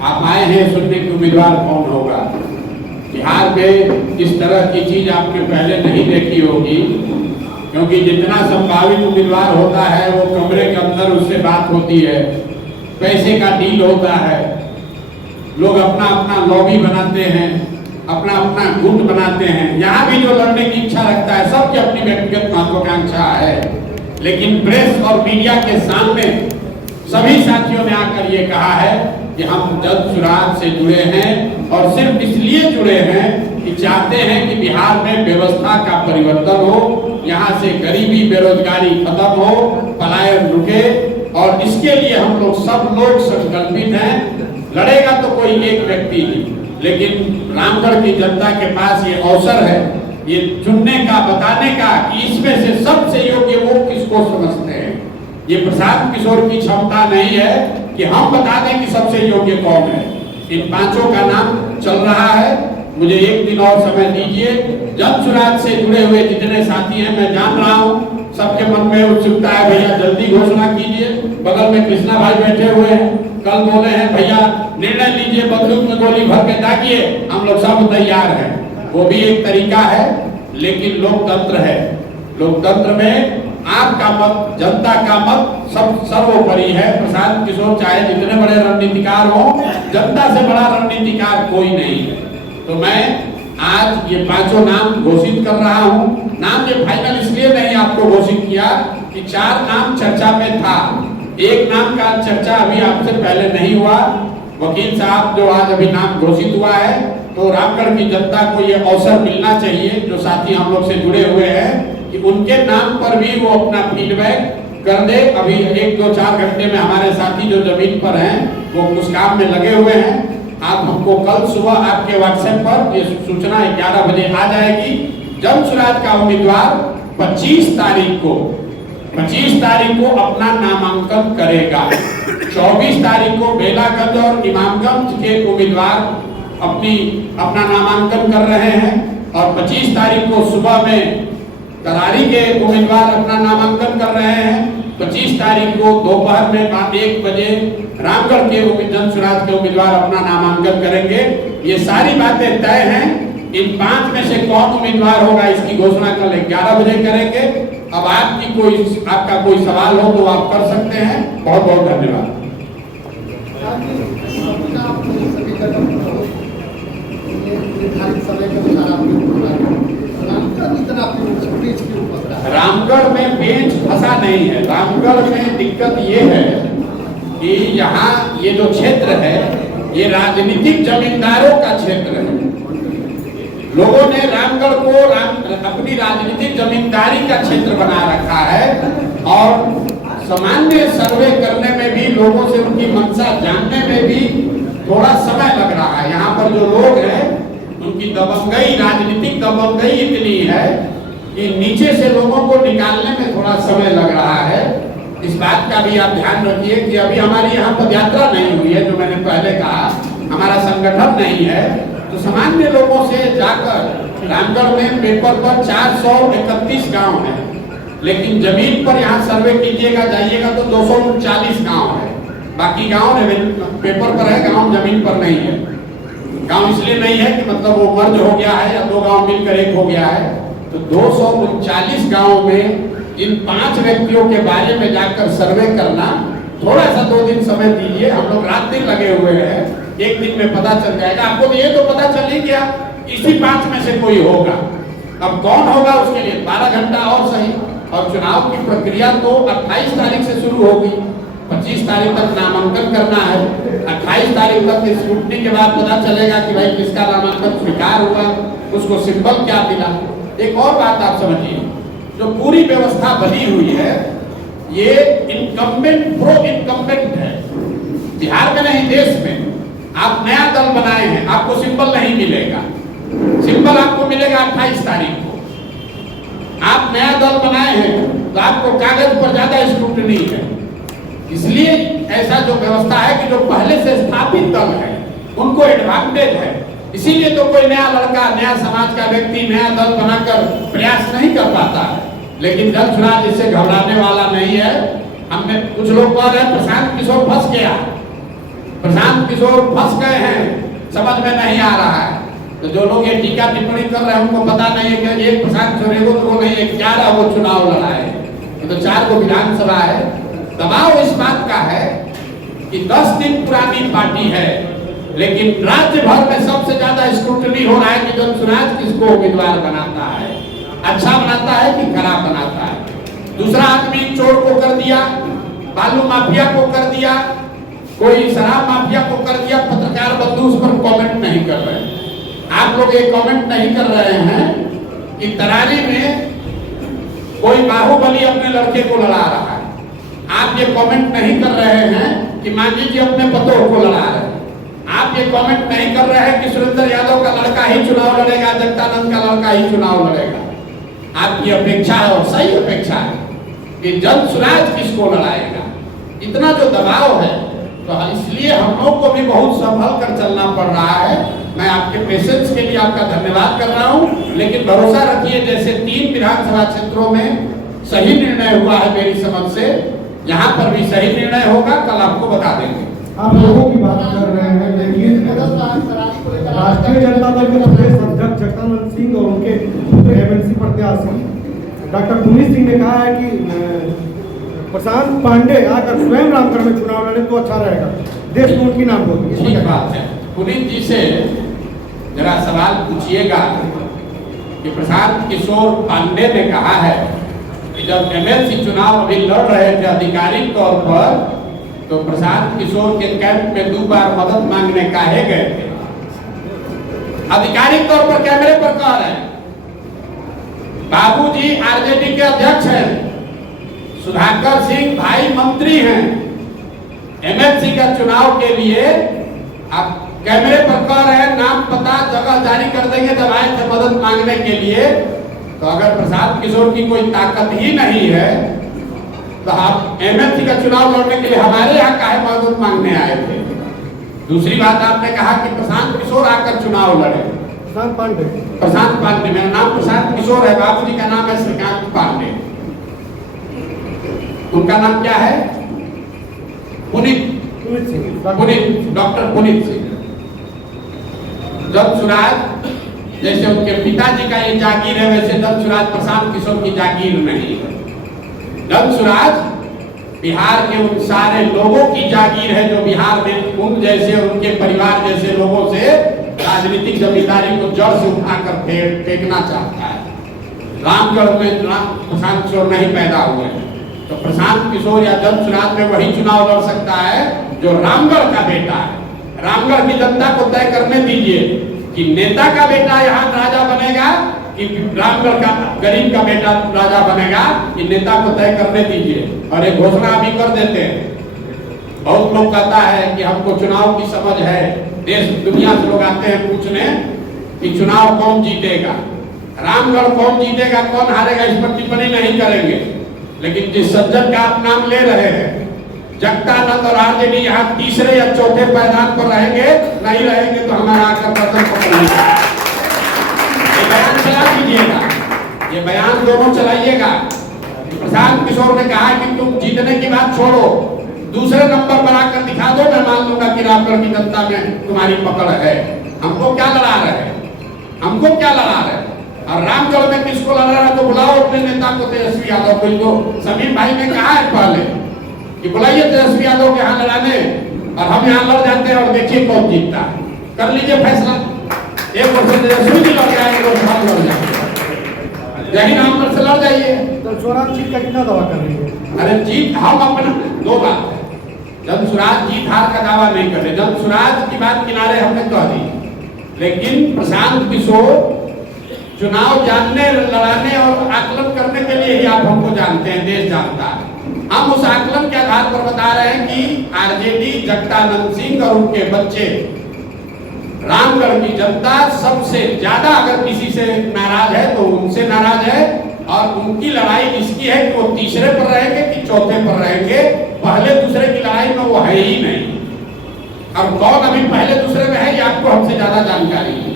आप आए हैं सुनने की उम्मीदवार कौन होगा। बिहार में इस तरह की चीज आपने पहले नहीं देखी होगी, क्योंकि जितना संभावित उम्मीदवार होता है वो कमरे के अंदर उससे बात होती है, पैसे का डील होता है, लोग अपना अपना लॉबी बनाते हैं, अपना अपना गुट बनाते हैं। यहाँ भी जो लड़ने की इच्छा रखता है सबकी अपनी व्यक्तिगत महत्वाकांक्षा है, लेकिन प्रेस और मीडिया के सामने सभी साथियों ने आकर ये कहा है कि हम जन सुराग से जुड़े हैं और सिर्फ इसलिए जुड़े हैं कि चाहते हैं कि बिहार में व्यवस्था का परिवर्तन हो, यहाँ से गरीबी बेरोजगारी खत्म हो, पलायन रुके, और इसके लिए हम लोग सब लोग संकल्पित हैं। लड़ेगा तो कोई एक व्यक्ति ही, लेकिन रामगढ़ की जनता के पास ये अवसर है ये चुनने का, बताने का कि इसमें से सबसे योग्य वो किसको समझते हैं। ये प्रशांत किशोर की क्षमता नहीं है कि हम बता दें कि सबसे योग्य कौन है। इन पांचों का नाम चल रहा है, मुझे एक दिन और समय दीजिए। जन सुराग से जुड़े हुए जितने साथी हैं मैं जान रहा हूँ सबके मन में उत्सुकता है, भैया जल्दी घोषणा कीजिए। बगल में कृष्णा भाई बैठे हुए हैं, कल बोले हैं भैया निर्णय लीजिए, बंदूक में गोली भर के दागिए, हम लोग सब तैयार हैं। वो भी एक तरीका है, लेकिन लोकतंत्र है। लोकतंत्र में आपका मत, जनता का मत सब सर्वोपरि है। प्रशांत किशोर चाहे जितने बड़े रणनीतिकार हो, जनता से बड़ा रणनीतिकार कोई नहीं है। तो मैं आज ये पांचों नाम घोषित कर रहा हूँ। नाम ये फाइनल इसलिए नहीं आपको घोषित किया कि 4 नाम चर्चा में था, एक नाम का चर्चा अभी आपसे पहले नहीं हुआ। वकील साहब जो आज अभी नाम घोषित हुआ है, तो रामगढ़ की जनता को ये अवसर मिलना चाहिए, जो साथी हम लोग से जुड़े हुए हैं, कि उनके नाम पर भी वो अपना फीडबैक कर दे। अभी 1-2-4 घंटे में हमारे साथी जो जमीन पर हैं वो उस काम में लगे हुए हैं। आप हमको कल सुबह आपके व्हाट्सएप पर ये सूचना 11 बजे आ जाएगी। जन सुराग का उम्मीदवार 25 तारीख को अपना नामांकन करेगा। 24 तारीख को बेलागंज और इमामगंज के उम्मीदवार अपना नामांकन कर रहे हैं, और 25 तारीख को सुबह में करारी के उम्मीदवार अपना नामांकन कर रहे हैं। 25 तारीख को दोपहर में 1 बजे रामगढ़ के जन सुराग के उम्मीदवार अपना नामांकन करेंगे। ये सारी बातें तय हैं। इन 5 में से कौन उम्मीदवार होगा इसकी घोषणा कल 11 बजे करेंगे। अब आपका कोई सवाल हो तो आप कर सकते हैं। बहुत बहुत धन्यवाद। रामगढ़ में पेंच फंसा नहीं है। रामगढ़ में दिक्कत ये है कि यहाँ ये जो क्षेत्र है ये राजनीतिक जमींदारों का क्षेत्र है। लोगों ने रामगढ़ को अपनी राजनीतिक जमींदारी का क्षेत्र बना रखा है, और सामान्य सर्वे करने में भी, लोगों से उनकी मंशा जानने में भी थोड़ा समय लग रहा है। यहाँ पर जो लोग हैं उनकी दबंगई, राजनीतिक दबंगई इतनी है कि नीचे से लोगों को निकालने में थोड़ा समय लग रहा है। इस बात का भी आप ध्यान रखिए कि अभी हमारी यहाँ पदयात्रा नहीं हुई है, जो मैंने पहले कहा, हमारा संगठन नहीं है। तो सामान्य लोगों से जाकर रामगढ़ में पेपर पर 431 गांव है, लेकिन जमीन पर यहाँ सर्वे कीजिएगा, जाइएगा तो 239 गांव है। बाकी गांव पेपर पर है, गांव जमीन पर नहीं है। गांव इसलिए नहीं है कि मतलब वो मर्ज हो गया है या 2 गांव मिलकर एक हो गया है। तो 239 गांव में इन 5 व्यक्तियों के बारे में जाकर सर्वे करना, थोड़ा सा 2 दिन समय दीजिए। हम लोग रात दिन लगे हुए हैं, 1 दिन में पता चल जाएगा। आपको तो ये तो पता चल ही गया इसी 5 में से कोई होगा। अब कौन होगा उसके लिए 12 घंटा और सही। और चुनाव की प्रक्रिया तो 28 तारीख से शुरू होगी। 25 तारीख तक नामांकन करना है। 28 तारीख तक स्क्रूटनी के बाद पता चलेगा कि भाई किसका नामांकन स्वीकार हुआ, उसको सिंबल क्या मिला। एक और बात आप समझिए, जो पूरी व्यवस्था बनी हुई है ये इनकम्बेंट प्रो इनकम्बेंट है। बिहार में नहीं, देश में। आप नया दल बनाए हैं, आपको सिंबल नहीं मिलेगा। सिंबल आपको मिलेगा 28 तारीख को। आप नया दल बनाए हैं तो आपको कागज पर ज्यादा स्क्रूटनी है। इसलिए ऐसा जो व्यवस्था है कि जो पहले से स्थापित दल है उनको एडवांटेज है। इसीलिए तो कोई नया लड़का, नया समाज का व्यक्ति नया दल बनाकर प्रयास नहीं कर पाता है। लेकिन जन सुराग इससे घबराने वाला नहीं है। हमने कुछ लोग कह रहे हैं प्रशांत किशोर फंस गया। प्रशांत किशोर फंस गए हैं, समझ में नहीं आ रहा है। तो जो लोग ये टीका टिप्पणी कर रहे हैं उनको पता नहीं है कि एक प्रशांत किशोर एगो तो नहीं, 11 वो चुनाव लड़ाए, तो 4 को विधानसभा है। दबाव इस बात का है कि 10 दिन पुरानी पार्टी है, लेकिन राज्य भर में सबसे ज्यादा स्क्रूटनी हो रहा है कि जनसुराज किसको उम्मीदवार बनाता है, अच्छा बनाता है कि खराब बनाता है। दूसरा आदमी चोर को कर दिया, बालू माफिया को कर दिया, कोई शराब माफिया को कर दिया, पत्रकार बंधु उस पर कमेंट नहीं कर रहे हैं। आप लोग ये कमेंट नहीं कर रहे हैं कि तरारी में कोई बाहुबली अपने लड़के को लड़ा रहा है। आप ये कमेंट नहीं कर रहे हैं कि मांझी जी अपने पतों को लड़ा रहे हैं। आप ये कमेंट नहीं कर रहे हैं कि सुरेंद्र यादव का लड़का ही चुनाव लड़ेगा, जगदानंद का लड़का ही चुनाव लड़ेगा। आपकी अपेक्षा है और सही अपेक्षा है कि जनसुराज किसको लड़ाएगा। इतना जो दबाव है, तो इसलिए हम लोग को भी बहुत संभल कर चलना पड़ रहा है। मैं आपके पेशेंस के लिए आपका धन्यवाद कर रहा हूं, लेकिन भरोसा रखिए जैसे 3 विधानसभा क्षेत्रों में सही निर्णय हुआ है मेरी समझ से, यहाँ पर भी सही निर्णय होगा, कल आपको बता देंगे। आप लोगों की बात कर रहे हैं, लेकिन राष्ट्रीय जनता दल के प्रदेश अध्यक्ष जगदानंद सिंह और उनके एमएलसी प्रत्याशी डॉक्टर पुनीत सिंह ने कहा है कि प्रशांत पांडे आकर स्वयं रामगढ़ में चुनाव लड़े तो अच्छा रहेगा, देश को उनकी नाम होगी। ठीक बात है। पुनीत जी से जरा सवाल पूछिएगा कि प्रशांत किशोर पांडे ने कहा है कि जब एमएलसी चुनाव अभी लड़ रहे थे आधिकारिक तौर पर, तो प्रशांत किशोर के कैंप में 2 बार मदद मांगने काहे गए थे। आधिकारिक तौर पर कैमरे पर कह रहे हैं। बाबूजी आरजेडी के अध्यक्ष हैं, सुधाकर सिंह भाई मंत्री हैं। एमएलसी का चुनाव के लिए आप कैमरे पर कह रहे हैं नाम पता जगह जारी कर देंगे जब आए थे मदद मांगने के लिए। तो अगर प्रशांत किशोर की कोई ताकत ही नहीं है तो आप एमएलसी का चुनाव लड़ने के लिए हमारे यहाँ काहे मदद मांगने आए थे। दूसरी बात आपने कहा कि प्रशांत किशोर आकर चुनाव लड़े। प्रशांत पांडे, मेरा नाम प्रशांत किशोर है, बाबूजी का नाम है श्रीकांत पांडे, उनका नाम क्या है? पुनीत सिंह, डॉक्टर पुनीत सिंह। जनसुराज जैसे उनके पिताजी का ये जागीर है, वैसे जनसुराज प्रशांत किशोर की जागीर नहीं है। जनसुराज बिहार के उन सारे लोगों की जागीर है जो बिहार में उन जैसे उनके परिवार जैसे लोगों से राजनीतिक जमींदारी को जड़ से उठाकर फेंकना चाहता है। रामगढ़ में प्रशांत किशोर नहीं पैदा हुए, तो प्रशांत किशोर या जनसुराज में वही चुनाव लड़ सकता है जो रामगढ़ का बेटा है। रामगढ़ की जनता को तय करने दीजिए कि नेता का बेटा यहाँ राजा बनेगा कि रामगढ़ का गरीब का बेटा राजा बनेगा, कि नेता को तय करने दीजिए। और एक घोषणा भी कर देते हैं। बहुत लोग कहता है कि हमको चुनाव की समझ है, देश दुनिया से लोग आते हैं पूछने कि चुनाव कौन जीतेगा, रामगढ़ कौन जीतेगा, कौन हारेगा, इस पर टिप्पणी नहीं करेंगे। लेकिन जिस सज्जन का आप नाम ले रहे हैं, जगदानंद और आरजेडी यहाँ तीसरे या चौथे पायदान पर रहेंगे, नहीं रहेंगे तो हमारा आकर बर्तन पकड़ेगा। ये बयान चला दीजिएगा, ये बयान दोनों चलाइएगा। प्रशांत किशोर ने कहा कि तुम जीतने की बात छोड़ो, दूसरे नंबर पर आकर दिखा दो, मैं मान लूंगा कि रामगढ़ की जनता में तुम्हारी पकड़ है। हमको क्या लड़ा रहे, हमको क्या लड़ा रहे, और रामगढ़ में किसको लड़ा रहा है तो बुलाओ अपने नेता को, तेजस्वी यादव को। जो समीर भाई ने कहा है पहले कि बुलाइए तेजस्वी यादव के यहाँ लड़ाने, और हम यहाँ लड़ जाते हैं और देखिए कौन जीतता है। कर लीजिए फैसला, एक वर्ष में तेजस्वी जी लड़ जाएंगे, एक वर्ष बाद लड़ जाएंगे, यही रामगढ़ से लड़ जाइए। तो स्वराज जीत का कितना दावा कर रही है? अरे जीत हम अपना 2 बात है, जनसुराज जीत हार का दावा नहीं कर रहे, जनसुराज की बात किनारे हमने कह दी। लेकिन प्रशांत किशोर चुनाव जानने, लड़ाने और आकलन करने के लिए ही आप हमको जानते हैं, देश जानता है। हम उस आकलन के आधार पर बता रहे हैं कि आरजेडी, जगदानंद सिंह और उनके बच्चे, रामगढ़ की जनता सबसे ज्यादा अगर किसी से नाराज है तो उनसे नाराज है। और उनकी लड़ाई इसकी है कि वो तीसरे पर रहेंगे कि चौथे पर रहेंगे, पहले दूसरे की लड़ाई में वो है ही नहीं। और कौन अभी पहले दूसरे में है ये आपको हमसे ज्यादा जानकारी है।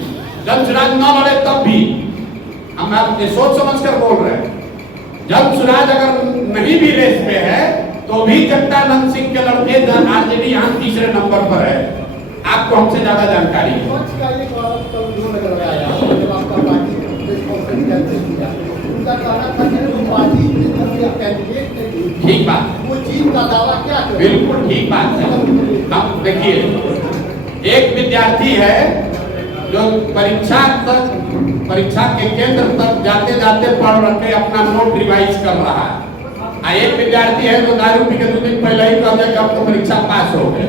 जनसुराज न लड़े तब भी हम आपसे सोच समझ कर बोल रहे हैं। जनसुराज अगर नहीं भी रेस पे है तो तो भी जगदानंद सिंह के लड़के आरजेडी यहाँ तीसरे नंबर पर है। आपको हमसे ज्यादा जानकारी है। ठीक बात, वो जीत का दावा क्या करे? बिल्कुल ठीक बात है। अब देखिए, एक विद्यार्थी है जो परीक्षा के केंद्र तक जाते जाते पढ़ रखे अपना नोट रिवाइज कर रहा है। एक विद्यार्थी है जो दारू पी के 2 दिन पहले ही कह दिया अब तो परीक्षा पास हो गए।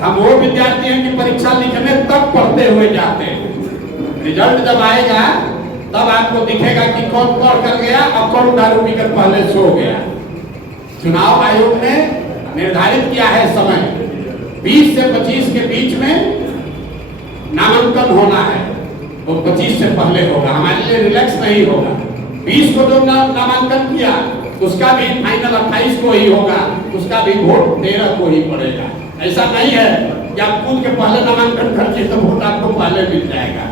हम वो विद्यार्थी हैं कि परीक्षा लिखने तक पढ़ते हुए जाते हैं। रिजल्ट जब आएगा तब आपको दिखेगा कि कौन पढ़ कर गया और कौन दारू पी कर पहले सो गया। चुनाव आयोग ने निर्धारित किया है समय 20 से 25 के बीच में नामांकन होना है, वो 25 से पहले होगा। हमारे लिए रिलैक्स नहीं होगा। 20 को जो नामांकन किया उसका भी फाइनल 28 को ही होगा, उसका भी वोट 13 को ही पड़ेगा। ऐसा नहीं है कि आप कूद के पहले नामांकन करके तो वोट आपको पहले मिल जाएगा।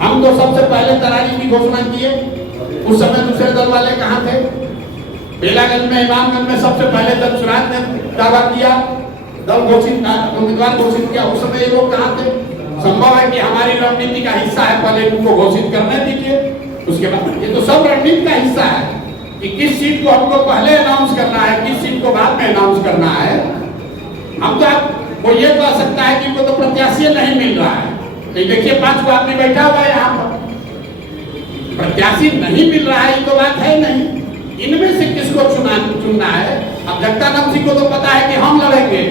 हम तो सबसे पहले तरारी की घोषणा किए, उस समय दूसरे दल वाले कहाँ थे? बेलागंज में, इमामगंज में सबसे पहले दल चुनाव ने दावा किया, दल घोषित उम्मीदवार घोषित किया, उस समय ये लोग कहाँ थे? संभव है कि हमारी रणनीति का हिस्सा है, पहले उनको घोषित करने दीजिए, उसके बाद ये तो सब रणनीति का हिस्सा है कि किस सीट को हमको पहले अनाउंस करना है, किस सीट को बाद में अनाउंस करना है। हम तो आपको ये कह सकता है कि इनको तो प्रत्याशी नहीं मिल रहा है। तो देखिए 5 को आदमी बैठा हुआ है यहाँ पर, प्रत्याशी नहीं मिल रहा है, ये तो बात है नहीं। इनमें से किसको चुनना है? अब जगदानंद सिंह को तो पता है कि हम लड़ेंगे,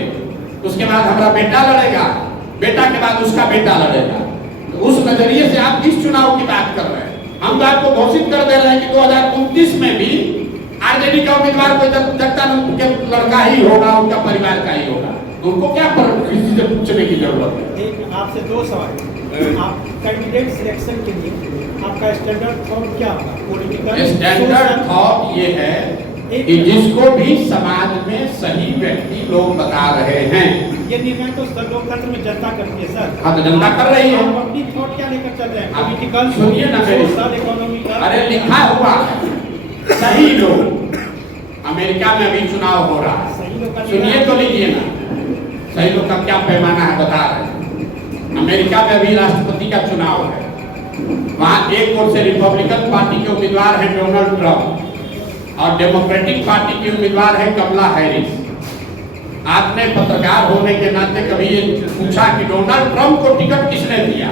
उसके बाद हमारा बेटा लड़ेगा, बेटा के बाद उसका बेटा लड़ेगा। तो उस नजरिए से आप किस चुनाव की बात कर रहे हैं? हम तो आपको घोषित कर दे रहे हैं कि 2029 में भी आरजेडी का उम्मीदवार कोई जगदानंद के लड़का ही होगा, उनका परिवार का ही होगा। तो उनको क्या किसी से पूछने की जरूरत है? आपसे 2 सवाल। आप कैंडिडेट सिलेक्शन के लिए आपका स्टैंडर्ड थॉट क्या होगा? पॉलिटिकल स्टैंडर्ड थॉट ये है कि जिसको भी समाज में सही व्यक्ति लोग बता रहे हैं। ये निर्णय तो लोकतंत्र में जनता करती है सर। हाँ, तो जनता कर रही है। आप अपनी थॉट क्या लेकर चल रहे हैं? आप पॉलिटिकल, सुनिए ना मेरी, सोशल, इकोनॉमिकल। अरे लिखा हुआ सही लोग। अमेरिका में अभी चुनाव हो रहा है, सही लोग का सुनिए तो लीजिए ना, सही लोग का क्या पैमाना है बता रहे हैं। अमेरिका में अभी राष्ट्रपति का चुनाव है, वहां एक ओर से रिपब्लिकन पार्टी के उम्मीदवार है डोनाल्ड ट्रंप और डेमोक्रेटिक पार्टी की उम्मीदवार है कमला हैरिस। आपने पत्रकार होने के नाते कभी ये पूछा कि डोनाल्ड ट्रंप को टिकट किसने दिया,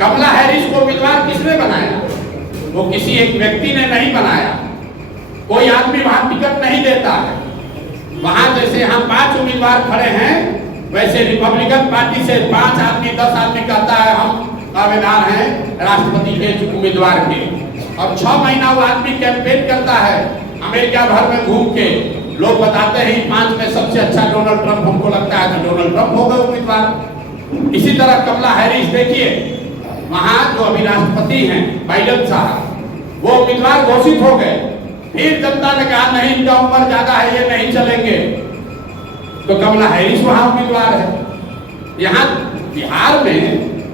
कमला हैरिस को उम्मीदवार किसने बनाया? वो किसी एक व्यक्ति ने नहीं बनाया, कोई आदमी वहां टिकट नहीं देता है। वहां जैसे हम 5 उम्मीदवार खड़े हैं, वैसे रिपब्लिकन पार्टी से 5 आदमी 10 आदमी कहता है हम दावेदार हैं राष्ट्रपति के उम्मीदवार के, और 6 महीना वो आदमी कैंपेन करता है अमेरिका भर में घूम के। लोग बताते हैं 5 में सबसे अच्छा डोनाल्ड ट्रंप हमको लगता है, तो डोनाल्ड ट्रंप होगा उम्मीदवार। इसी तरह कमला हैरिस देखिए, वहां जो अभी राष्ट्रपति हैं बाइडेन साहब, वो उम्मीदवार घोषित हो गए, फिर जनता ने कहा नहीं इनका उम्र ज्यादा है, ये नहीं चलेंगे, तो कमला हैरिस वहां उम्मीदवार है। यहाँ बिहार में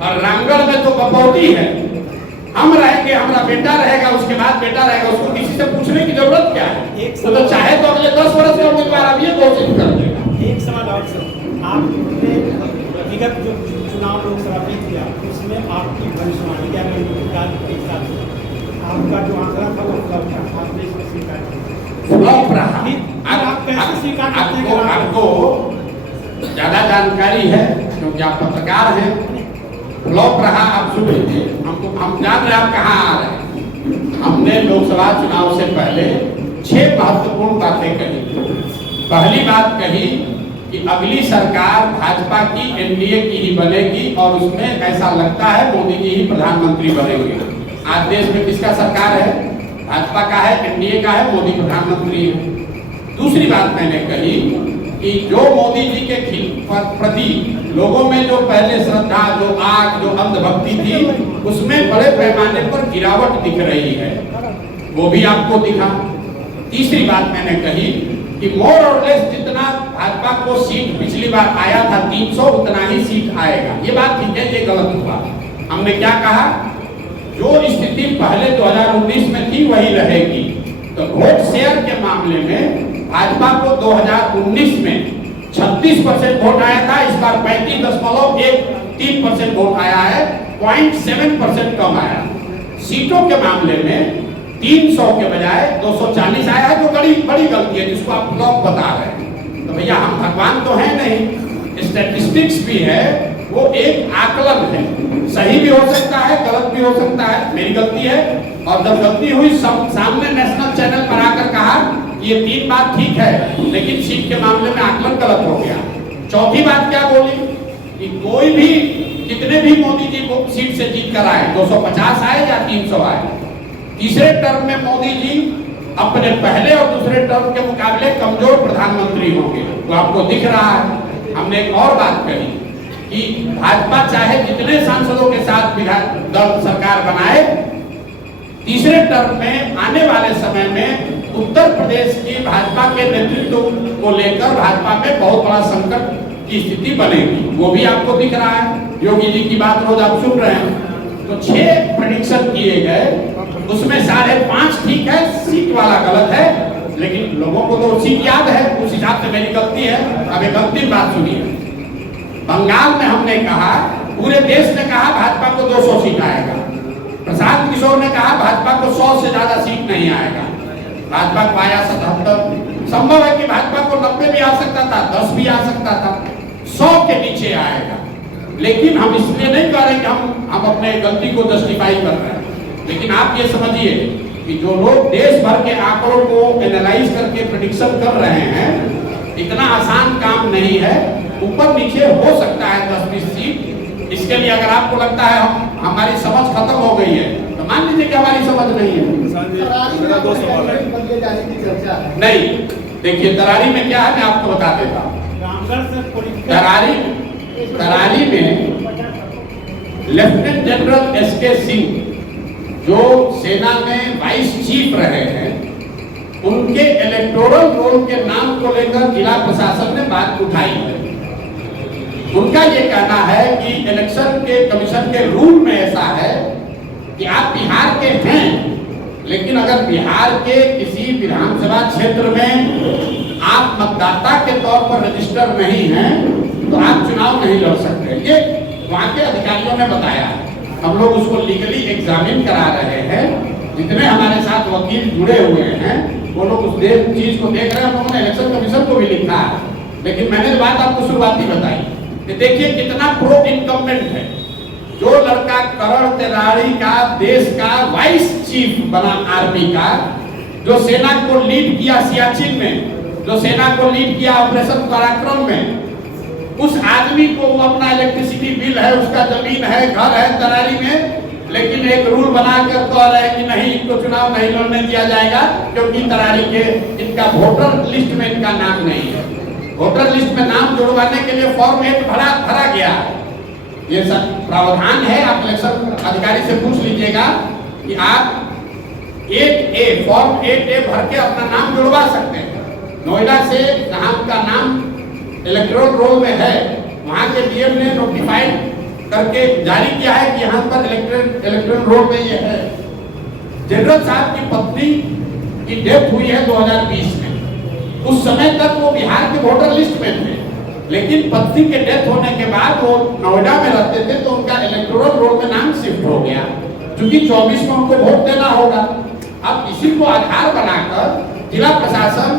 और रामगढ़ में तो बपौती है, हम रहेंगे, हमारा बेटा रहेगा, उसके बाद बेटा रहेगा, उसको किसी से पूछने की जरूरत क्या है? तो चाहे तो अगले 10 वर्ष में उम्मीदवार अब ये घोषित कर देगा। एक सवाल और सर, आपने विगत जो चुनाव लोकसभा में किया उसमें आपकी भविष्यवाणी या के साथ आपका जो आंकड़ा था वो फ्लॉप था, आपने इसको स्वीकार किया। फ्लॉप रहा। आप कैसे स्वीकार करते हैं? आपको ज्यादा जानकारी है क्योंकि आप पत्रकार हैं। फ्लॉप रहा, आप सुन लीजिए, हम जान रहे आप कहाँ आ रहे हैं। हमने लोकसभा चुनाव से पहले 6 महत्वपूर्ण बातें कही। पहली बात कही कि अगली सरकार भाजपा की एनडीए की ही बनेगी और उसमें ऐसा लगता है मोदी जी ही प्रधानमंत्री बनेंगे। आज देश में किसका सरकार है? भाजपा का है, एनडीए का है, मोदी प्रधानमंत्री है। दूसरी बात मैंने कही कि जो मोदी जी के प्रति लोगों में जो पहले श्रद्धा, जो आग, जो अंधभक्ति थी, उसमें बड़े पैमाने पर गिरावट दिख रही है, वो भी आपको दिखा। तीसरी बात मैंने कही कि मोर और लेस जितना भाजपा को सीट पिछली बार आया था 300, उतना ही सीट आएगा। ये बात ठीक है, ये गलत हुआ। हमने क्या कहा? जो स्थिति पहले 2019 में थी वही रहेगी। तो वोट शेयर के मामले में भाजपा को 2019 में 36% वोट आया था, इस बार 35.13% वोट आया है, 0.7% कम आया। सीटों के मामले में 300 के बजाय 240 आया है, जो बड़ी गलती है, जिसको आप लोग बता रहे हैं। तो भैया हम भगवान तो है नहीं, स्टैटिस्टिक्स भी है, वो एक आकलन है, सही भी हो सकता है, गलत भी हो सकता है, मेरी गलती है। और जब गलती हुई सामने नेशनल चैनल पर आकर कहा ये 3 बात ठीक है, लेकिन सीट के मामले में आकलन गलत हो गया। चौथी बात क्या बोली कि कोई भी कितने भी मोदी जी को सीट से जीत कर आए, 250 आए या 300 आए, तीसरे टर्म में मोदी जी अपने पहले और दूसरे टर्म के मुकाबले कमजोर प्रधानमंत्री होंगे। तो आपको दिख रहा है। हमने एक और बात कही कि भाजपा चाहे जितने सांसदों के साथ विधान दल सरकार बनाए, तीसरे टर्म में आने वाले समय में उत्तर प्रदेश की भाजपा के नेतृत्व को लेकर भाजपा में बहुत बड़ा संकट की स्थिति बनेगी। वो भी आपको दिख रहा है। योगी जी की बात रोज आप सुन रहे हैं। तो 6 प्रेडिक्शन किए गए, उसमें 5.5 ठीक है, सीट वाला गलत है, लेकिन लोगों को तो सीट याद है, उस हिसाब से मेरी गलती है। अब एक अंतिम बात सुनिए। बंगाल में हमने कहा, पूरे देश ने कहा भाजपा को 200 सीट आएगा। प्रशांत किशोर ने कहा भाजपा को 100 से ज्यादा सीट नहीं आएगा। भाजपा को आया 77। संभव है कि भाजपा को 90 भी आ सकता था, 10 भी आ सकता था, 100 के नीचे आएगा। लेकिन हम इसलिए नहीं कह रहे कि हम अपने गलती को जस्टिफाई कर रहे हैं, लेकिन आप ये समझिए कि जो लोग देश भर के आंकड़ों को एनालाइज करके प्रेडिक्शन कर रहे हैं, इतना आसान काम नहीं है। ऊपर नीचे हो सकता है 10-20 सीट। इसके लिए अगर आपको लगता है हमारी समझ खत्म हो गई है, तो मान लीजिए कि हमारी समझ नहीं है। नहीं, देखिए तरारी में क्या है, मैं आपको बता देता हूँ। तरारी में लेफ्टिनेंट जनरल एसके सिंह, जो सेना में वाइस चीफ रहे हैं, उनके इलेक्टोरल रोल के नाम को लेकर जिला प्रशासन ने बात उठाई है। उनका ये कहना है कि इलेक्शन के कमीशन के रूल में ऐसा है कि आप बिहार के हैं, लेकिन अगर बिहार के किसी विधानसभा क्षेत्र में आप मतदाता के तौर पर रजिस्टर नहीं हैं, तो आप चुनाव नहीं लड़ सकते। ये वहाँ के अधिकारियों ने बताया। हम लोग उसको लीगली एग्जामिन करा रहे हैं। जितने हमारे साथ वकील जुड़े हुए हैं, वो लोग उस चीज को देख रहे हैं। उन्होंने इलेक्शन कमीशन को भी लिखा है। लेकिन मैंने बात आपको शुरुआती बताई कि देखिए कितना प्रो इनकम्बेंट है। जो लड़का करण तिवारी का देश का वाइस चीफ बना, आर्मी का, जो सेना को लीड किया सियाचिन में, जो सेना को लीड किया ऑपरेशन पराक्रम में, उस आदमी को वो अपना इलेक्ट्रिसिटी बिल है, उसका जमीन है, घर है तरारी में, लेकिन एक रूल बना कर कह रहे हैं कि नहीं, इनको चुनाव नहीं लड़ने दिया जाएगा क्योंकि तरारी के इनका वोटर लिस्ट में इनका नाम नहीं है। वोटर लिस्ट में नाम जुड़वाने के लिए फॉर्म 8 भरा गया। ये सब प्रावधान है। आप इलेक्शन अधिकारी से पूछ लीजिएगा कि आप 8A फॉर्म 8A भर के अपना नाम जुड़वा सकते हैं। नोएडा से जहां का नाम इलेक्टोरल रोल में है, वहां के डीएम ने नोटिफाइड करके जारी किया है कि यहाँ पर इलेक्टोरल रोल में ये है। जनरल साहब की पत्नी की डेथ हुई है 2020 में। उस समय तक वो बिहार के वोटर लिस्ट में थे, लेकिन पत्नी के डेथ होने के बाद वो नोएडा में रहते थे, तो उनका इलेक्टोरल रोल में नाम शिफ्ट हो गया, क्योंकि 24 में उनको वोट देना होगा। अब इसी को आधार बनाकर जिला प्रशासन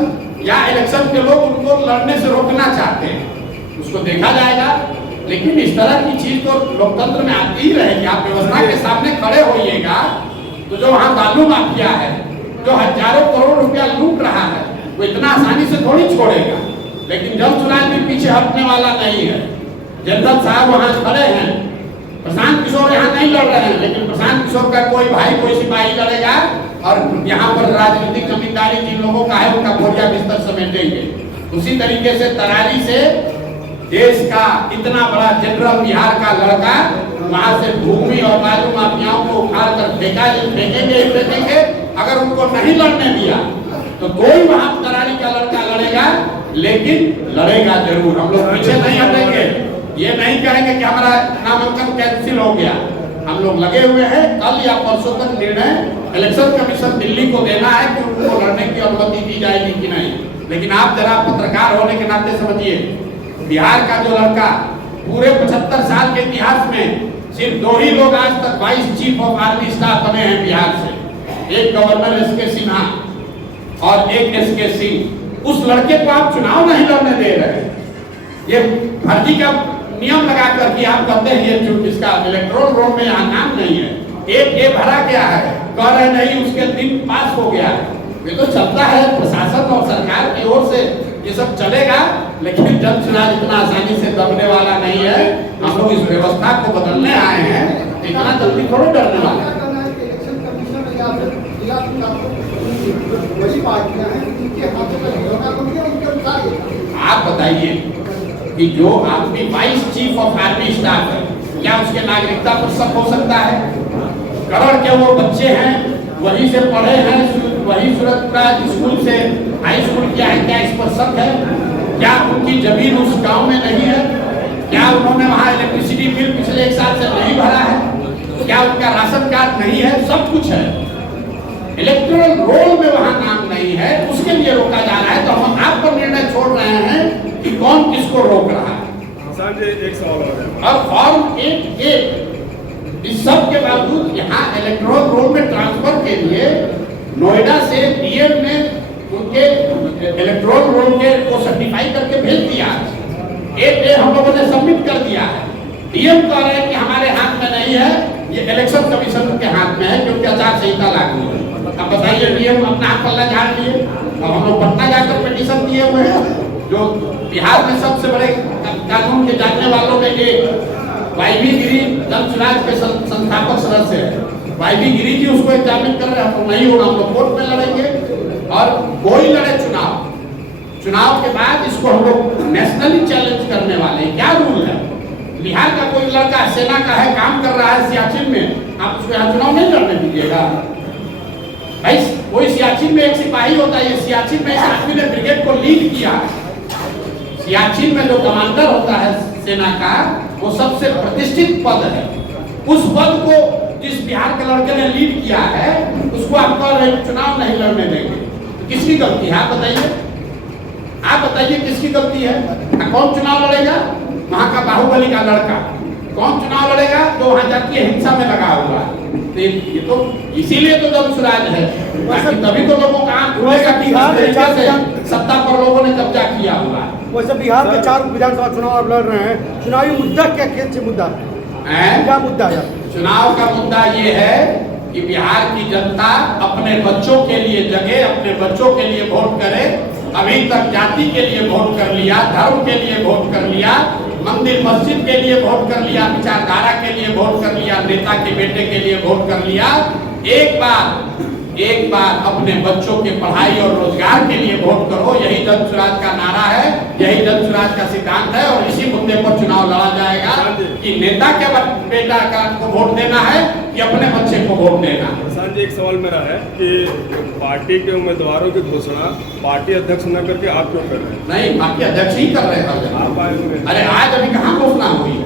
या इलेक्शन के लोग उनको लड़ने से रोकना चाहते हैं। उसको देखा जाएगा, लेकिन इस तरह की चीज तो लोकतंत्र में आती ही रहेगी। आप व्यवस्था के सामने खड़े होइएगा, तो जो वहाँ बालू माफिया है, जो हजारों करोड़ रुपया लूट रहा है, वो इतना आसानी से थोड़ी छोड़ेगा। लेकिन जल चुनाव भी पीछे हटने वाला नहीं है। जनरल साहब वहाँ खड़े हैं, प्रशांत किशोर यहाँ नहीं लड़ रहे हैं, लेकिन प्रशांत किशोर का कोई भाई, कोई सिपाही लड़ेगा, और यहाँ पर राजनीतिक जमींदारी जिन लोगों का है उनका बोरिया बिस्तर समेटेंगे। उसी तरीके से तरारी से देश का इतना बड़ा जनरल बिहार का लड़का वहां से भूमि और बालू माफियाओं को उखाड़ कर फेंकेंगे। अगर उनको नहीं लड़ने दिया तो कोई वहां तरारी का लड़का लड़ेगा, लेकिन लड़ेगा जरूर। हम लोग पीछे नहीं हटेंगे। ये नहीं कहेंगे कि हमारा नामांकन कैंसिल हो गया। हम लोग लगे हुए हैं। कल या परसों तक निर्णय इलेक्शन कमीशन दिल्ली को देना है कि उनको लड़ने की अनुमति दी जाएगी कि नहीं। लेकिन आप जरा पत्रकार होने के नाते समझिए, बिहार का जो लड़का पूरे 75 साल के इतिहास में सिर्फ 2 ही लोग आज तक vice chief of army staff बने हैं बिहार से, एक गवर्नर एसके सिन्हा और एक एसके सिंह। उस लड़के को आप चुनाव नहीं लड़ने दे रहे, ये फर्जी का नियम लगा कर कि आप कहते हैं ये इसका इलेक्टोरल रोल में यहाँ नाम नहीं है, एक ये भरा गया है, कह रहे नहीं उसके दिन पास हो गया है। ये तो चलता है, प्रशासन और सरकार की ओर से ये सब चलेगा, लेकिन जन चुनाव इतना आसानी से दबने वाला नहीं है। हम लोग इस व्यवस्था को बदलने आए हैं, इतना जल्दी थोड़ा डरने वाले हैं। इलेक्शन कमीशन या फिर जिला चुनाव बड़ी पार्टियां हैं, उनके हाथों में होगा तो क्या उनके अनुसार आप बताइए कि जो आदमी vice chief of army staff है, क्या उसके नागरिकता पर शक हो सकता है? करण के वो बच्चे हैं, वहीं से पढ़े हैं, वही सूरतपुरा स्कूल से हाई स्कूल किया है, क्या इस पर शक है? क्या उनकी जमीन उस गांव में नहीं है? क्या उन्होंने वहां इलेक्ट्रिसिटी बिल पिछले 1 साल से नहीं भरा है? क्या उनका राशन कार्ड नहीं है? सब कुछ है, इलेक्टोरल रोल में वहां नाम नहीं है, उसके लिए रोका जा रहा है। तो हम आप पर निर्णय छोड़ रहे हैं कि कौन किसको रोक रहा है। एक सवाल और फॉर्म 8A इस सब के बावजूद यहाँ इलेक्टोरल रोल में ट्रांसफर के लिए नोएडा से डीएम ने उनके इलेक्टोरल रोल के को सर्टिफाई करके भेज दिया। 8A हम लोगों ने सबमिट कर दिया है। डीएम कह रहे हैं कि हमारे हाथ में नहीं है, ये इलेक्शन कमीशन के हाथ में है, क्योंकि आचार संहिता लागू है। अब बताइए, डीएम अपना हाथ पल्ला झाड़ लिए और हम लोग पटना जाकर पिटीशन दिए हुए हैं। जो बिहार में सबसे बड़े कानून के जानने वालों में एक वाईबी गिरी जनसुराज के संस्थापक सदस्य है, वाईबी गिरी जी उसको एग्जामिन कर रहे हैं। तो नहीं होगा, हम लोग कोर्ट में लड़ेंगे और कोई लड़े चुनाव के बाद इसको हम लोग नेशनली चैलेंज करने वाले। क्या रूल है? बिहार का कोई लड़का सेना का है, काम कर रहा है सियाचिन में, आप उसको यहाँ चुनाव नहीं लड़ने दीजिएगा भाई? कोई सियाचिन में एक सिपाही होता है, सियाचिन में इस आदमी ने ब्रिगेड को लीड किया है। सियाचिन में जो कमांडर होता है सेना का, वो सबसे प्रतिष्ठित पद है। उस पद को जिस बिहार के लड़के ने लीड किया है, उसको आप कह रहे चुनाव नहीं लड़ने देंगे, तो किसकी गलती है? आप बताइए किसकी गलती है? कौन चुनाव लड़ेगा? वहां का बाहुबली का लड़का कौन चुनाव लड़ेगा? जो वहां जातीय हिंसा में लगा हुआ है। तो ये तो इसीलिए तो जब सुराज है, तभी तो लोगों का आंख खुलेगा कि बिहार से सत्ता पर लोगों ने कब्जा किया हुआ है। वैसे बिहार के 4 विधानसभा चुनाव आप लड़ रहे हैं, चुनावी मुद्दा क्या मुद्दा है? क्या मुद्दा है? चुनाव का मुद्दा ये है कि बिहार की जनता अपने बच्चों के लिए जगे, अपने बच्चों के लिए वोट करे। अभी तक जाति के लिए वोट कर लिया, धर्म के लिए वोट कर लिया, मंदिर मस्जिद के लिए वोट कर लिया, विचारधारा के लिए वोट कर लिया, नेता के बेटे के लिए वोट कर लिया। एक बार अपने बच्चों के पढ़ाई और रोजगार के लिए वोट करो। यही जन सुराज का नारा है, यही जन सुराज का सिद्धांत है। और इसी मुद्दे पर चुनाव लड़ा जाएगा कि नेता के बेटा को वोट देना है कि अपने बच्चे को वोट देना है। प्रशांत जी, एक सवाल मेरा है कि पार्टी के उम्मीदवारों की घोषणा पार्टी अध्यक्ष न करके आप क्यों कर रहे हैं? नहीं, पार्टी अध्यक्ष ही कर रहे हैं। आप आए हुए? अरे आज अभी कहाँ घोषणा हुई?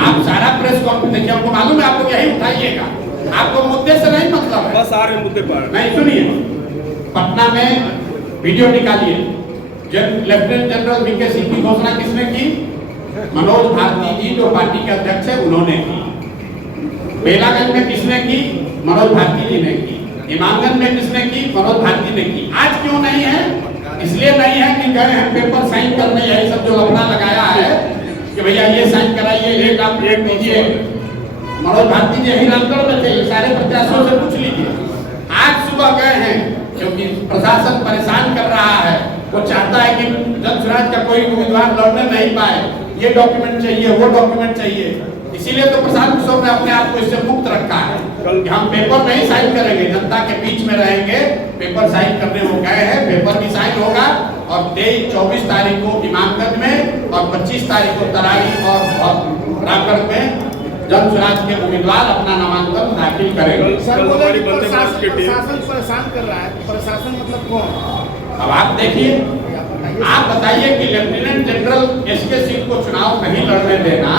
आप सारा प्रेस कॉन्फ्रेंस देखिए, हमको मालूम है, आप लोग यही उठाइएगा, आपको मुद्दे से नहीं मतलब है। बस आ रहे मुद्दे पर नहीं, सुनिए, पटना में वीडियो निकालिए। लेफ्टिनेंट जनरल वीके सिंह की घोषणा किसने की? मनोज भारती जी जो पार्टी के अध्यक्ष है उन्होंने की। बेलागंज में किसने की? मनोज भारती जी ने की। इमामगंज में किसने की? मनोज भारती ने की। आज क्यों नहीं है? इसलिए नहीं है कि गए हैं पेपर साइन करने, यही सब जो लफड़ा लगाया है कि भैया ये साइन कराइए, एक आप रेट दीजिए। मनोज भारती जी यही रामगढ़ में थे, सारे प्रत्याशियों से पूछ लीजिए। आज सुबह गए हैं क्योंकि प्रशासन परेशान कर रहा है, वो चाहता है कि जन सुराज का कोई उम्मीदवार लड़ने नहीं पाए, ये डॉक्यूमेंट चाहिए, वो डॉक्यूमेंट चाहिए। इसीलिए तो प्रशांत किशोर ने अपने आप को इससे मुक्त रखा है कि हम पेपर नहीं साइन करेंगे, जनता के बीच में रहेंगे। पेपर साइन करने वो गए हैं, पेपर भी साइन होगा और 23-24 तारीख को इमामगंज में और 25 तारीख को तराई और रामगढ़ में जन सुराज के उम्मीदवार अपना नामांकन दाखिल करेंगे। सर बोले कि प्रशासन परेशान कर रहा है, प्रशासन मतलब कौन? अब आप देखिए, आप बताइए कि लेफ्टिनेंट जनरल एसके सिंह को चुनाव नहीं लड़ने देना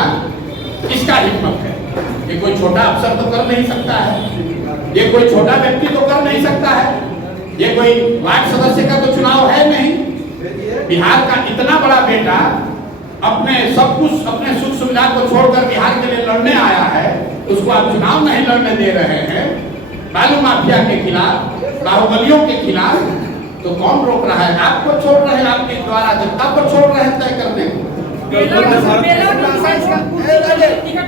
किसका हिम्मत है? ये कोई छोटा अफसर तो कर नहीं सकता है, ये कोई छोटा व्यक्ति तो कर नहीं सकता है, ये कोई वार्ड सदस्य का तो चुनाव है नहीं। बिहार का इतना बड़ा बेटा अपने सब कुछ, अपने सुख सुविधा को छोड़कर बिहार के लिए लड़ने आया है, उसको आप चुनाव नहीं लड़ने दे रहे हैं बालू माफिया के खिलाफ, बाहुबलियों के खिलाफ, तो कौन रोक रहा है? आपको छोड़ रहे हैं, आपके द्वारा जनता को छोड़ रहे हैं तय करने को। टिकट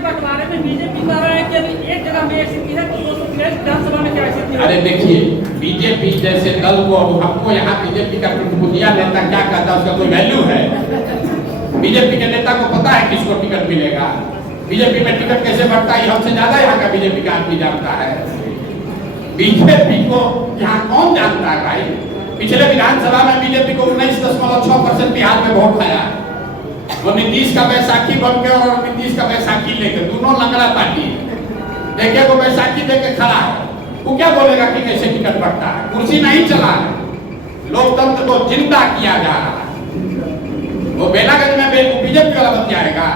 बंटवारे में बीजेपी कह रहा है कि अभी एक जगह में एक सीट है तो 200 विधानसभा में क्या स्थिति है? अरे देखिए, बीजेपी जैसे दल को, हमको यहाँ बीजेपी का टुटपुटिया नेता क्या कहता है, उसका कोई वैल्यू है? बीजेपी के नेता को पता है किसको टिकट मिलेगा, बीजेपी में टिकट कैसे बढ़ता है, हमसे ज्यादा यहाँ का बीजेपी का आदमी जानता है। बीजेपी को यहाँ कौन जानता है भाई? पिछले विधानसभा में बीजेपी को 19.6% बिहार में वोट आया है। वो नीतीश का बैसाखी बन के और नीतीश का बैसाखी लेकर, दोनों लंगड़ा पार्टी है। देखिए वो बैसाखी देके खड़ा है, वो क्या बोलेगा कि कैसे टिकट बढ़ता है? कुर्सी नहीं चला है, लोकतंत्र को जिंदा किया जा रहा है। वो बेलागंज में बीजेपी वाला बन जाएगा।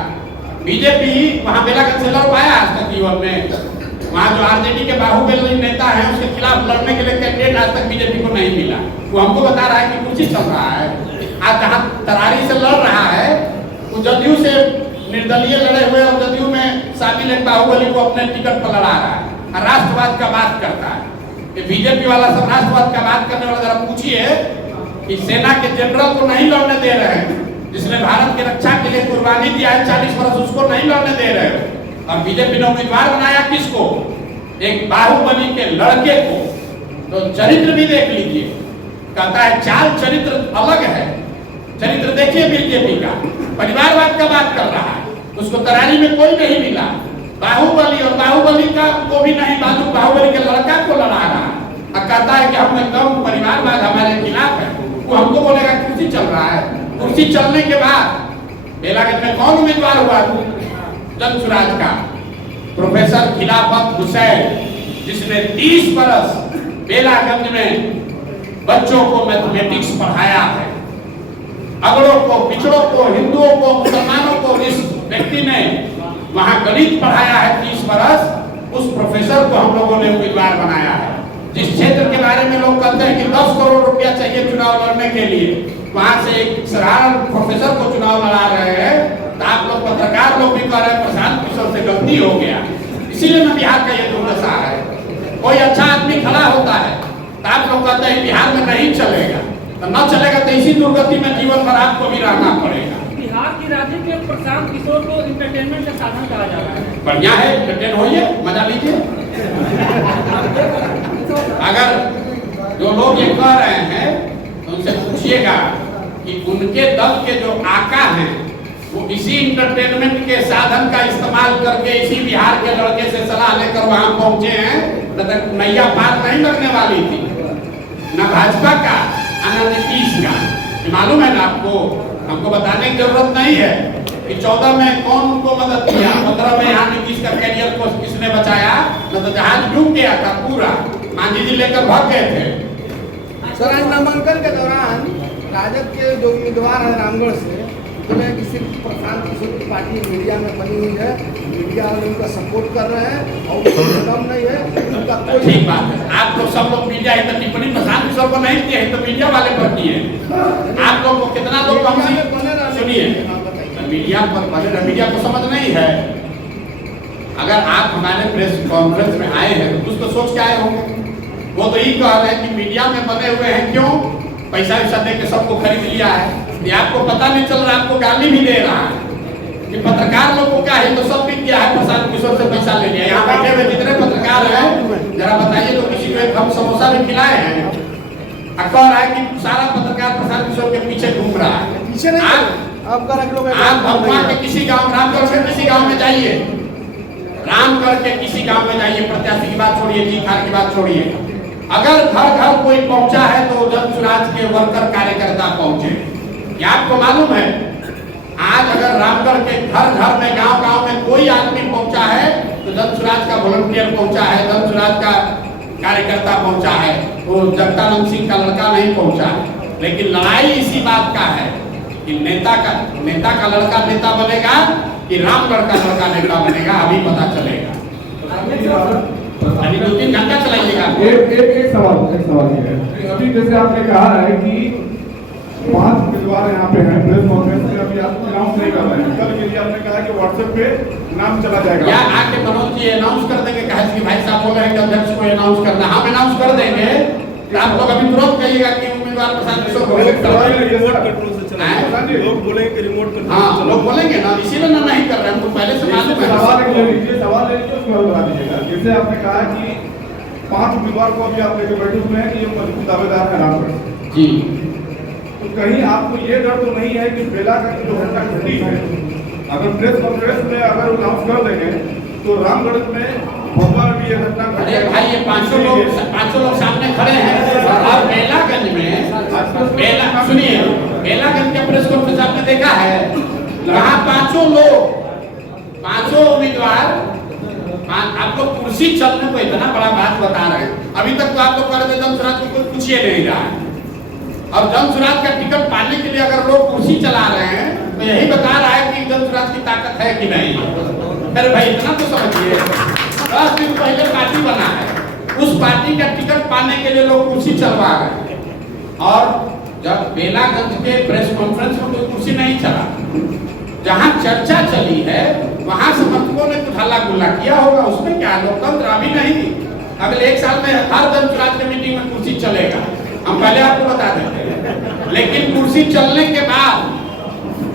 बीजेपी वहाँ बेलागंज से लड़ पाया आज तक जीवन में? वहाँ जो आरजेडी के बाहुबली नेता है उसके खिलाफ लड़ने के लिए कैंडिडेट आज तक बीजेपी को नहीं मिला। वो हमको बता रहा है कि कुछ ही चल रहा है। आज जहाँ तरारी से लड़ रहा है वो जदयू से निर्दलीय लड़े हुए और जदयू में शामिल एक बाहुबली को अपने टिकट पर लड़ा रहा है और राष्ट्रवाद का बात करता है। ये बीजेपी वाला सब राष्ट्रवाद का बात करने वाला, जरा पूछिए कि सेना के जनरल को नहीं लड़ने दे रहे हैं, जिसने भारत की रक्षा के लिए कुर्बानी दिया है 40 वर्ष, उसको नहीं लड़ने दे रहे हैं। और बीजेपी ने उम्मीदवार बनाया किसको? एक बाहुबली के लड़के को। तो चरित्र भी देख लीजिए, कहता है चाल चरित्र अलग है। चरित्र देखिए बीजेपी का, परिवारवाद का बात कर रहा है। उसको तरारी में कोई नहीं मिला, बाहुबली और बाहुबली का को भी नहीं, बाहुबली के लड़का को लड़ा रहा है और कहता है कि हम एकदम परिवारवाद हमारे खिलाफ है। वो हमको बोलेगा कुर्सी चल रहा है। कुर्सी चलने के बाद बेलागंज में कौन उम्मीदवार हुआ? जनसुराज का प्रोफेसर खिलाफत हुसैन, जिसने 30 बरस बेलागंज में बच्चों को मैथमेटिक्स पढ़ाया है, अगड़ों को, पिछड़ों को, हिंदुओं को, मुसलमानों को। इस व्यक्ति ने वहां गणित पढ़ाया है 30 बरस। उस प्रोफेसर को हम लोगों ने उम्मीदवार बनाया है। जिस क्षेत्र के बारे में लोग कहते हैं कि 10 करोड़ रुपया चाहिए चुनाव लड़ने के लिए, वहां से एक साधारण प्रोफेसर को चुनाव लड़ा रहे हैं। तो आप लोग पत्रकार लोग भी कह रहे हैं प्रशांत किशोर से गलती हो गया। इसीलिए मैं बिहार का ये दुर्दशा है। कोई अच्छा आदमी खड़ा होता है तो आप लोग कहते हैं बिहार में नहीं चलेगा, तो न चलेगा तो इसी दुर्गति में जीवन भर आपको भी रहना पड़ेगा। बिहार की राजनीति में प्रशांत किशोर को इंटरटेनमेंट का साधन कहा जा रहा है। बढ़िया है, एंटरटेन होइए, मजा लीजिए। अगर जो लोग ये कह रहे हैं तो उनसे पूछिएगा कि उनके दल के जो आका हैं वो इसी इंटरटेनमेंट के साधन का इस्तेमाल करके इसी बिहार के लड़के से सलाह लेकर वहां पहुंचे हैं। तो नैया पार नहीं लगने वाली थी, न भाजपा का न नीतीश का। मालूम है ना आपको? हमको बताने की जरूरत नहीं है कि 14 में कौन उनको मदद किया, 15 में यहाँ नीतीश का कैरियर को किसने बचाया। न तो जहाज डूब गया था पूरा, मांझी जी लेकर भाग गए थे। सर, आज नामांकन के दौरान राजद के जो उम्मीदवार है रामगढ़ से, बोले कि सिर्फ प्रशांत किशोर की पार्टी मीडिया में बनी हुई है, मीडिया वाले उनका सपोर्ट कर रहे हैं और कम नहीं है उनका कोई। ठीक बात है, आप लोग सब लोग मीडिया है तो टिप्पणी प्रशांत किशोर को नहीं किए तो मीडिया वाले पर किए। आप लोग को कितना लोग सुनिए, मीडिया पर, मीडिया को समझ नहीं है। अगर आप हमारे प्रेस कॉन्फ्रेंस में आए हैं तो कुछ तो सोच के आए होंगे। वो तो यही कह रहे हैं कि मीडिया में बने हुए हैं, क्यों? पैसा वैसा दे के सबको खरीद लिया है। ये आपको पता नहीं चल रहा, आपको गाली भी दे रहा है कि पत्रकार लोग को क्या है, तो सब भी क्या है, प्रशांत किशोर से पैसा ले लिया। यहाँ बैठे हुए जितने पत्रकार हैं जरा बताइए तो किसी को एक हम समोसा भी खिलाए हैं? कह रहा है कि सारा पत्रकार प्रशांत किशोर के पीछे घूम रहा है। पीछे नहीं, आप भगवान के किसी गाँव, रामगढ़ के किसी गाँव में जाइए, रामगढ़ के किसी गाँव में जाइए, प्रत्याशी की बात छोड़िए, जीत-हार की बात छोड़िए। अगर घर घर कोई पहुंचा है तो जनसुराज के वर्कर कार्यकर्ता पहुंचे। क्या आपको मालूम है? आज अगर रामगढ़ के घर घर में, गांव गांव में कोई आदमी पहुंचा है तो जनसुराज का वॉलंटियर पहुंचा है, जनसुराज का कार्यकर्ता पहुंचा है, वो जगदानंद सिंह का लड़का नहीं पहुंचा है। लेकिन लड़ाई इसी बात का है कि नेता का लड़का नेता बनेगा कि रामगढ़ का लड़का नेता बनेगा, अभी पता चलेगा। अभी 2-3 घंटा चलाइएगा। एक सवाल ये है, अभी जैसे आपने कहा है कि 5 उम्मीदवार यहाँ पे हैं प्रेस कॉन्फ्रेंस में अभी आप अनाउंस नहीं कर रहे हैं, कल के लिए आपने कहा है कि व्हाट्सएप पे नाम चला या जाएगा। आके मनोज जी अनाउंस कर देंगे, कहे कि भाई साहब बोल रहे हैं कि अध्यक्ष को अनाउंस करना, हम अनाउंस कर देंगे। तो आप लोग अभी तुरंत कहिएगा कि उम्मीदवार प्रशांत किशोर को elect कर देंगे। रिमोट कंट्रोल से चला हैं? लोग बोलेंगे कि रिमोट कंट्रोल हाँ से चला लोग बोलेंगे ना, इसीलिए ना नहीं कर रहे हैं, हमको पहले से मालूम सवाल है। ले लीजिए, सवाल ले लीजिए, उसमें बता दीजिएगा। जैसे आपने कहा कि 5 उम्मीदवार को अभी आप लेकर बैठे हुए हैं कि ये मजबूत दावेदार है रामगढ़, जी तो कहीं आपको ये डर तो नहीं है कि बेला का जो घटना घटी है, अगर प्रेस कॉन्फ्रेंस में अगर अनाउंस कर देंगे तो रामगढ़ में भोपाल में भी ये घटना अरे भाई ये पांचों लोग सामने खड़े हैं। और बेलागंज में सुनिए, बेलागंज के प्रेस कॉन्फ्रेंस आपने देखा है, वहाँ पांचों उम्मीदवार आप लोग कुर्सी चलने को इतना बड़ा बात बता रहे हैं। अभी तक तो आप लोग कह रहे थे जमशराज को कोई पूछिए नहीं रहा है, अब जमशराज का टिकट पाने के लिए अगर लोग कुर्सी चला रहे हैं तो यही बता रहा है कि जमशराज की ताकत है कि नहीं। अरे भाई इतना तो समझिए, 10 दिन पहले पार्टी बना है, उस पार्टी का टिकट पाने के लिए लोग कुर्सी चलवा रहे हैं। और जब बेलागंज के प्रेस कॉन्फ्रेंस में कोई कुर्सी नहीं चला, जहां चर्चा चली है वहां समर्थकों ने कुछ हल्ला गुल्ला किया होगा, उसमें क्या लोकतंत्र अभी नहीं। अगले 1 साल में हर जमशराज के मीटिंग में कुर्सी चलेगा, हम पहले आपको बता देते हैं। लेकिन कुर्सी चलने के बाद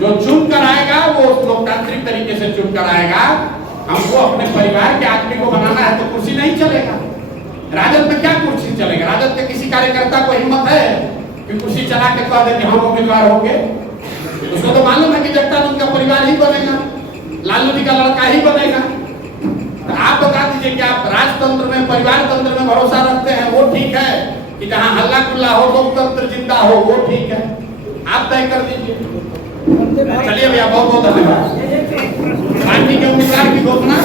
जो चुन कर आएगा वो लोकतांत्रिक तरीके से चुन कर आएगा। हमको अपने परिवार के आदमी को बनाना है तो कुर्सी नहीं चलेगा। राजद में क्या कुर्सी चलेगा? राजद के किसी कार्यकर्ता को हिम्मत है कि कुर्सी चला के कह दे कि हम उम्मीदवार होंगे? उसको तो मालूम है कि जब तक उनका परिवार ही बनेगा, लालू जी का लड़का ही बनेगा। तो आप बता दीजिए कि आप राजतंत्र में, परिवार तंत्र में भरोसा रखते हैं, वो ठीक है कि जहाँ हल्ला गुल्ला हो, लोकतंत्र जिंदा हो, वो ठीक है? आप तय कर दीजिए। चलिए भैया, बहुत बहुत धन्यवाद। पार्टी के उम्मीदवार की घोषणा